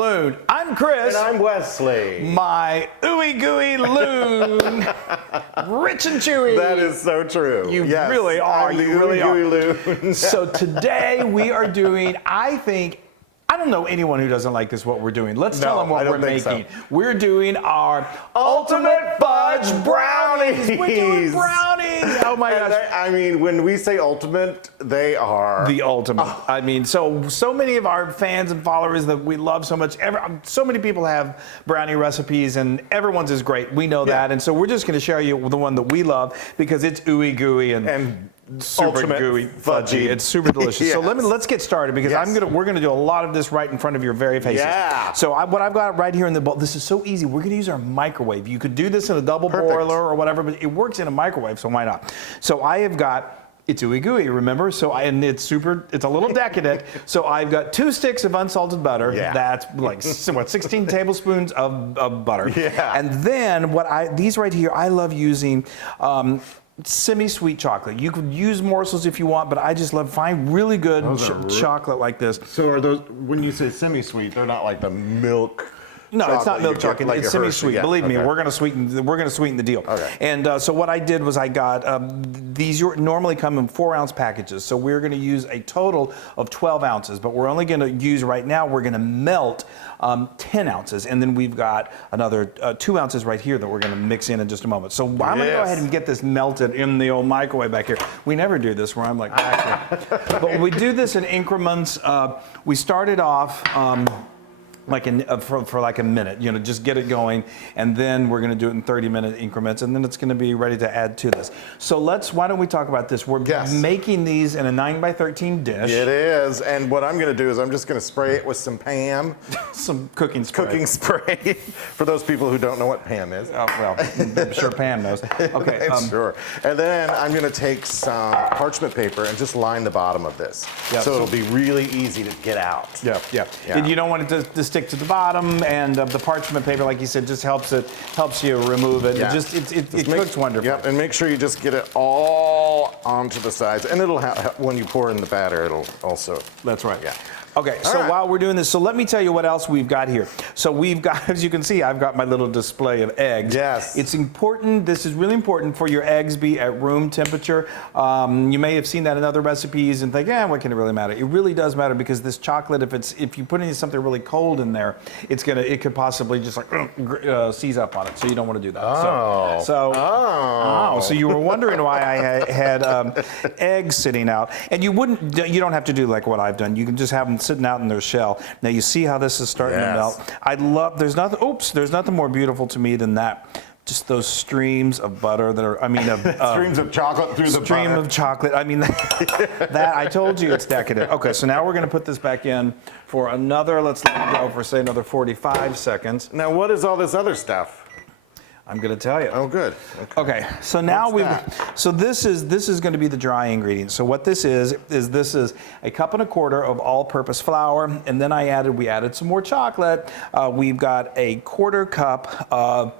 Loon. I'm Chris. And I'm Wesley. My ooey gooey Loon. Rich and chewy. That is so true. You really are. You really are. Loon. So today we are doing, I don't know anyone who doesn't like this, what we're doing. Let's tell them what we're making. So. We're doing our ultimate fudge brownies. We're doing brownies. Oh my gosh. I mean, when we say ultimate, they are the ultimate. Oh. I mean, so many of our fans and followers that we love so much. So many people have brownie recipes, and everyone's is great. We know that, and so we're just going to share you the one that we love because it's ooey gooey and super gooey, fudgy. It's super delicious. Yes. So let's get started because we're gonna do a lot of this right in front of your very faces. Yeah. So what I've got right here in the bowl. This is so easy. We're gonna use our microwave. You could do this in a double boiler or whatever, but it works in a microwave, so why not? So I have got. It's ooey gooey, remember? And it's a little decadent. So I've got 2 sticks of unsalted butter. Yeah. That's like 16 tablespoons of butter. Yeah. And then these right here, I love using. Semi-sweet chocolate. You could use morsels if you want, but I just find really good chocolate like this. So are those, when you say semi-sweet, they're not like the milk? No, it's not milk chocolate. Like it's semi-sweet. Yeah. Believe me, we're gonna sweeten the deal. Okay. And so what I did was I got these normally come in 4-ounce packages. So we're gonna use a total of 12 ounces, but we're only gonna use right now. We're gonna melt 10 ounces, and then we've got another 2 ounces right here that we're gonna mix in just a moment. So I'm gonna go ahead and get this melted in the old microwave back here. We never do this where I'm like back here, but we do this in increments. We started off. For like a minute, just get it going, and then we're going to do it in 30-minute increments, and then it's going to be ready to add to this. So why don't we talk about this? We're making these in a 9x13 dish. It is, and what I'm going to do is I'm just going to spray it with some Pam. Some cooking spray. Cooking spray, for those people who don't know what Pam is. Oh, well, I'm sure Pam knows. Okay. Sure. And then I'm going to take some parchment paper and just line the bottom of this. Yep. So it'll be really easy to get out. Yeah. And you don't want it to stick to the bottom, and the parchment paper, like you said, just helps you remove it. Yeah. It cooks wonderfully. Yep, and make sure you just get it all onto the sides, and it'll when you pour in the batter, it'll also. That's right. Yeah. Okay, while we're doing this, so let me tell you what else we've got here. So we've got, as you can see, I've got my little display of eggs. Yes. It's important, this is really important for your eggs be at room temperature. You may have seen that in other recipes and think, what can it really matter? It really does matter because this chocolate, if you put in something really cold in there, it could possibly just seize up on it. So you don't want to do that. So you were wondering why I had eggs sitting out. And you don't have to do like what I've done. You can just have them sitting out in their shell. Now you see how this is starting to melt. There's nothing more beautiful to me than that. Just those streams of butter streams of chocolate through the butter. Stream of chocolate. I mean, that I told you it's decadent. Okay, so now we're going to put this back in for another, let's let it go for say another 45 seconds. Now what is all this other stuff? I'm going to tell you. Oh, good. Okay. So now this is going to be the dry ingredient. So what this is this is a 1.25 cups of all-purpose flour, and then we added some more chocolate. We've got a 1/4 cup of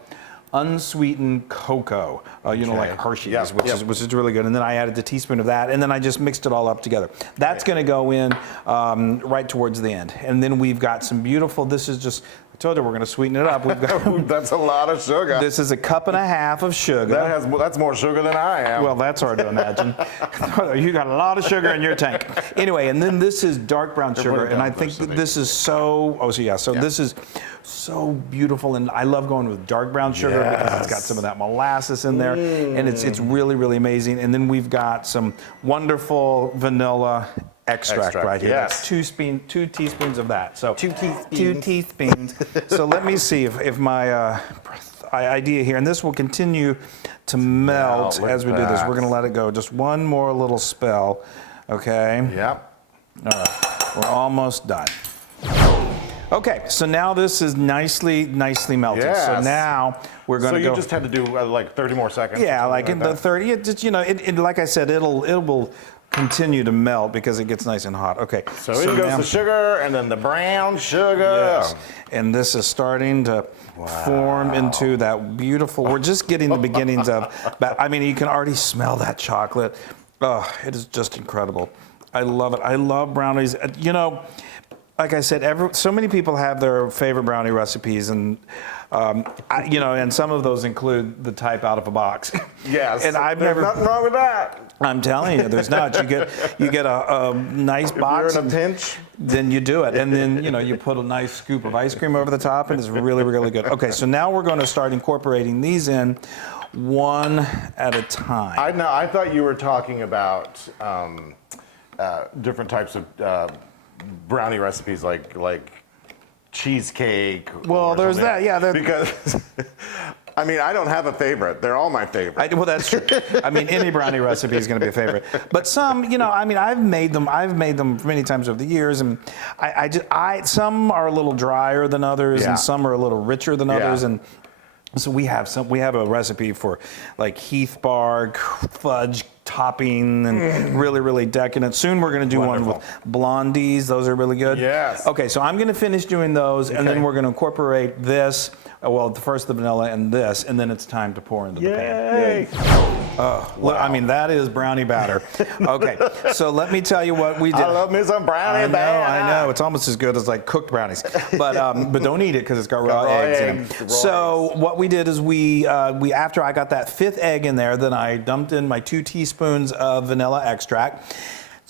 unsweetened cocoa, like Hershey's, which is really good. And then I added a teaspoon of that, and then I just mixed it all up together. That's going to go in right towards the end. And then we've got some beautiful. This is just. I told you we're going to sweeten it up. We've got. That's a lot of sugar. This is a 1.5 cups of sugar. That's more sugar than I am. Well, that's hard to imagine. You got a lot of sugar in your tank. Anyway, and then this is dark brown sugar, and I think this is so. This is so beautiful, and I love going with dark brown sugar because it's got some of that molasses in there, and it's really, really amazing. And then we've got some wonderful vanilla extract right here. Yes. That's 2 teaspoons of that. So 2 teaspoons. So let me see if my idea here, and this will continue to melt as we do this. We're going to let it go just one more little spell. Okay. Yep. All right. We're almost done. Okay, so now this is nicely melted. Yes. So now we're going to go. So you just had to do like 30 more seconds. Yeah, like in the 30. Like I said, it will continue to melt because it gets nice and hot. Okay. So in goes the sugar and then the brown sugar. Yes. And this is starting to form into that beautiful. We're just getting the beginnings of. You can already smell that chocolate. Oh, it is just incredible. I love it. I love brownies. like I said, so many people have their favorite brownie recipes, and and some of those include the type out of a box. Yes, and I've there's never. nothing wrong with that. I'm telling you, there's not. You get a nice box. If you're in a pinch, then you do it, and then you put a nice scoop of ice cream over the top, and it's really, really good. Okay, so now we're going to start incorporating these in one at a time. I thought you were talking about different types of brownie recipes, like cheesecake. Well, there's that, yeah. Because I mean, I don't have a favorite. They're all my favorite. Well, that's true. I mean, any brownie recipe is going to be a favorite. But some, I mean, I've made them many times over the years, and some are a little drier than others, and some are a little richer than others, and so we have a recipe for like Heath Bar fudge topping and really, really decadent. Soon we're going to do one with blondies. Those are really good. Yes. Okay, so I'm going to finish doing those, and then we're going to incorporate this. Well, first the vanilla and this, and then it's time to pour into the pan. Look, I mean, that is brownie batter. Okay, so let me tell you what we did. I love me some brownie batter. I know. It's almost as good as like cooked brownies, but don't eat it because it's got raw eggs in it. So what we did is we after I got that 5th egg in there, then I dumped in my 2 teaspoons of vanilla extract.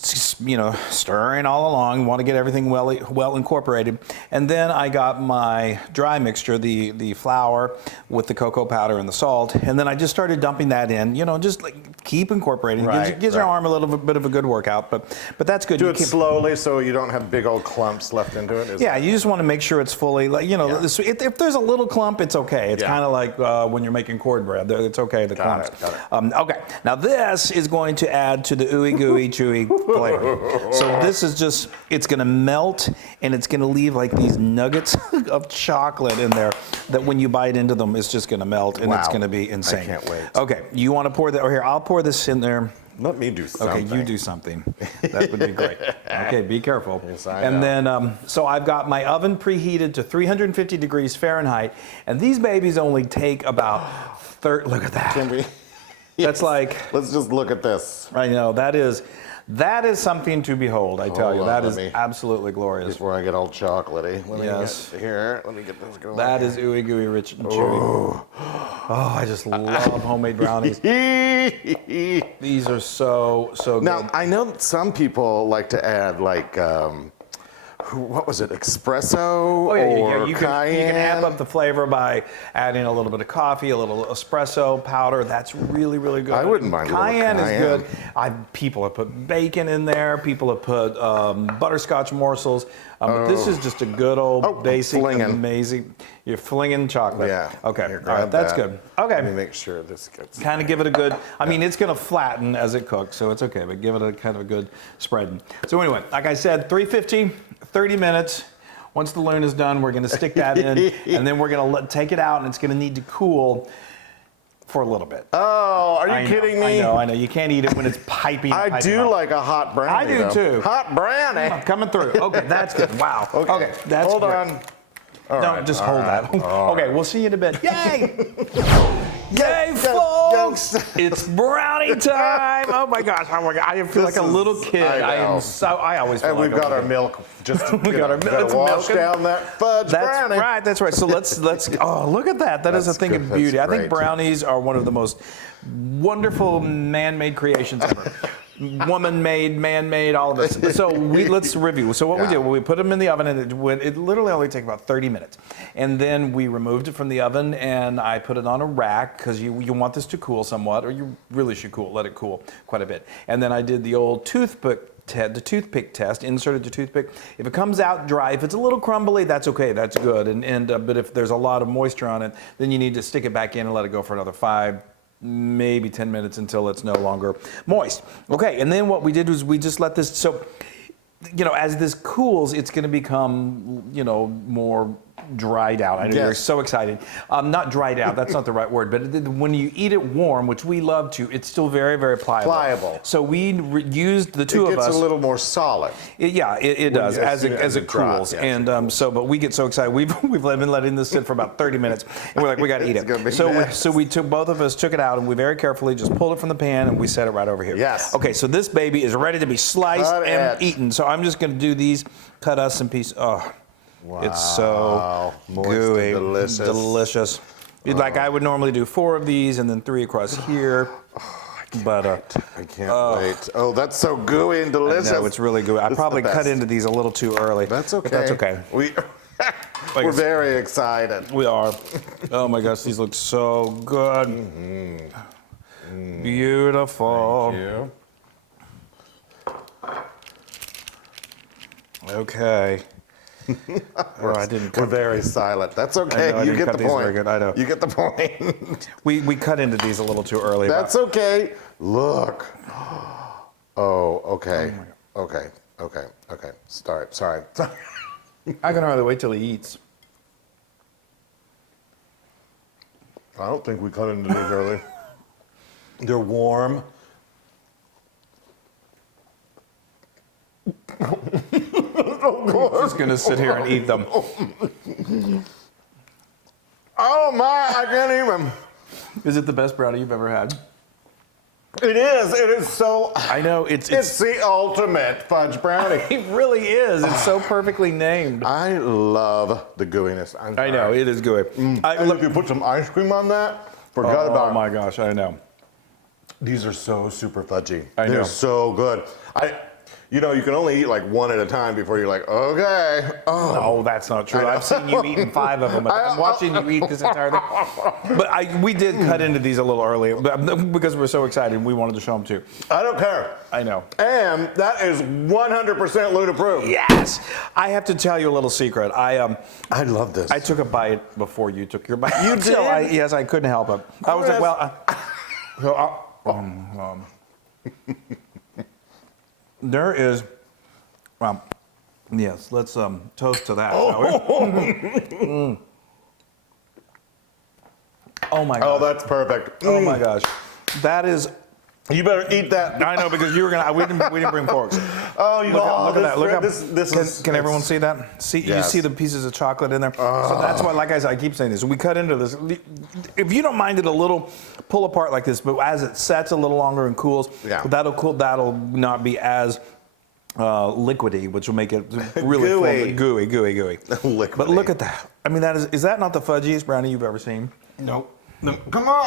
Stirring all along, want to get everything well incorporated. And then I got my dry mixture, the flour with the cocoa powder and the salt, and then I just started dumping that in, just like keep incorporating. Gives your arm a little bit of a good workout, but that's good. Do it slowly so you don't have big old clumps left into it. Yeah, you just want to make sure it's fully, if there's a little clump, it's okay. It's kind of like when you're making cornbread. It's okay, the clumps. Got it. Okay, now this is going to add to the ooey gooey chewy flavor. So this is just, it's going to melt, and it's going to leave like these nuggets of chocolate in there that when you bite into them, it's just going to melt, and it's going to be insane. I can't wait. Okay, you want to pour that, here, I'll pour this in there. Let me do something. Okay, you do something. That would be great. Okay, be careful. Yes, I and know. then, so I've got my oven preheated to 350 degrees Fahrenheit, and these babies only take about 30, look at that. Can we? That's like. Let's just look at this. I know, that is something to behold, I tell you. That is absolutely glorious. Before I get all chocolatey. Let me get this going. That is ooey gooey, rich and chewy. Oh, I just love homemade brownies. These are so good. Now, I know that some people like to add like, what was it, espresso or you cayenne? You can amp up the flavor by adding a little bit of coffee, a little espresso powder. That's really, really good. I wouldn't mind cayenne. a little Cayenne is good. People have put bacon in there. People have put butterscotch morsels. But this is just a good old basic, amazing. You're flinging chocolate. Yeah. Okay. Here, All right. That's good. Okay. Let me make sure this gets. Kind of give it a good. I mean, it's going to flatten as it cooks, so it's okay. But give it a kind of a good spread. So anyway, like I said, 350, 30 minutes. Once the Loon is done, we're going to stick that in, and then we're going to take it out, and it's going to need to cool for a little bit. Oh, are you kidding me? I know. You can't eat it when it's piping. I do like a hot brownie. I do too. Hot brownie. Coming through. Okay, that's good. Wow. Okay, that's Hold great. on. Don't just hold that. Okay, we'll see you in a bit. Yay! Yay, go. folks! It's brownie time! Oh my gosh! Oh my God! I feel like a little kid. I always feel and like we've got our milk. Just we got our milk. Wash down that fudge brownie. That's right. So let's. Oh, look at that! That is a thing of beauty. I think brownies are one of the most wonderful man-made creations ever. Woman-made, man-made, all of this. So let's review. So what we did, we put them in the oven, and it literally only took about 30 minutes. And then we removed it from the oven, and I put it on a rack, because you want this to cool somewhat, or you really should let it cool quite a bit. And then I did the old toothpick test, inserted the toothpick. If it comes out dry, if it's a little crumbly, that's okay, that's good. But if there's a lot of moisture on it, then you need to stick it back in and let it go for another 5, maybe 10 minutes until it's no longer moist. Okay, and then what we did was we just let this, so, as this cools, it's going to become, more dried out. I know you're so excited. Not dried out, that's not the right word, but when you eat it warm, which we love to, it's still very, very pliable. So we used the two of us. It gets a little more solid. It does as it cools. And but we get so excited. We've been letting this sit for about 30 minutes, and we're like, we got to eat it. So we took both of us took it out, and we very carefully just pulled it from the pan, and we set it right over here. Yes. Okay, so this baby is ready to be sliced and eaten. So I'm just going to do these, cut us some pieces. Oh. Wow. It's so gooey, delicious. Like I would normally do 4 of these and then 3 across here. I can't wait. Oh, that's so gooey and delicious. I know, it's really gooey. I probably cut into these a little too early. That's okay. That's okay. We're very excited. We are. Oh my gosh, these look so good. Beautiful. Thank you. Okay. I didn't cut. We're very silent. That's okay. You get the point. I know. You get the point. we cut into these a little too early. That's okay. Look. Oh, okay. Okay. Sorry. I can hardly wait till he eats. I don't think we cut into these early. They're warm. I'm just gonna sit here and eat them. Oh my! I can't eat them. Is it the best brownie you've ever had? It is. It is so. I know it's the ultimate fudge brownie. It really is. It's so perfectly named. I love the gooiness. I know it is gooey. And if you put some ice cream on that, forget about it. Oh my gosh! I know. These are so super fudgy. They're so good. You can only eat like 1 at a time before you're like, okay. Oh. No, that's not true. I've seen you eating 5 of them. I'm watching you eat this entire thing. But we did cut into these a little early because we're so excited. We wanted to show them too. I don't care. I know. And that is 100% Loon approved. Yes. I have to tell you a little secret. I love this. I took a bite before you took your bite. You did? Yes, I couldn't help it. I was like, well. There is, yes, let's toast to that, shall we? Oh my gosh. Oh, that's perfect. Oh my gosh. That is. You better eat that. I know, because you were we didn't bring forks. Oh, look at that. Look at this. Can everyone see that? See, you see the pieces of chocolate in there. So that's why, like I keep saying this. We cut into this. If you don't mind it a little pull apart like this, but as it sets a little longer and cools, that'll cool. That'll not be as liquidy, which will make it really gooey. Liquidy. But look at that. I mean, is that not the fudgiest brownie you've ever seen? Nope. No, come on.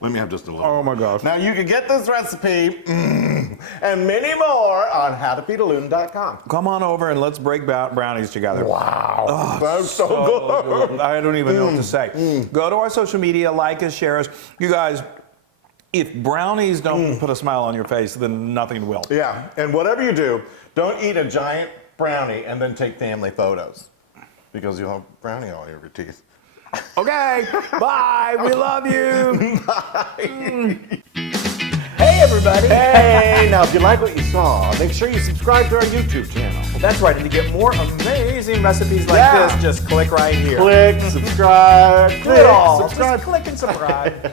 Let me have just a little. Oh my gosh. Now you can get this recipe and many more on howtofeedaloon.com. Come on over and let's break brownies together. Wow. Oh, that's so good. I don't even know what to say. Go to our social media, like us, share us. You guys, if brownies don't put a smile on your face, then nothing will. Yeah, and whatever you do, don't eat a giant brownie and then take family photos because you'll have brownie all over your teeth. Okay, bye. We love you. Bye. Hey, everybody. Hey, now if you like what you saw, make sure you subscribe to our YouTube channel. That's right, and to get more amazing recipes like this, just click right here. Click, subscribe, Do it all. Just click and subscribe.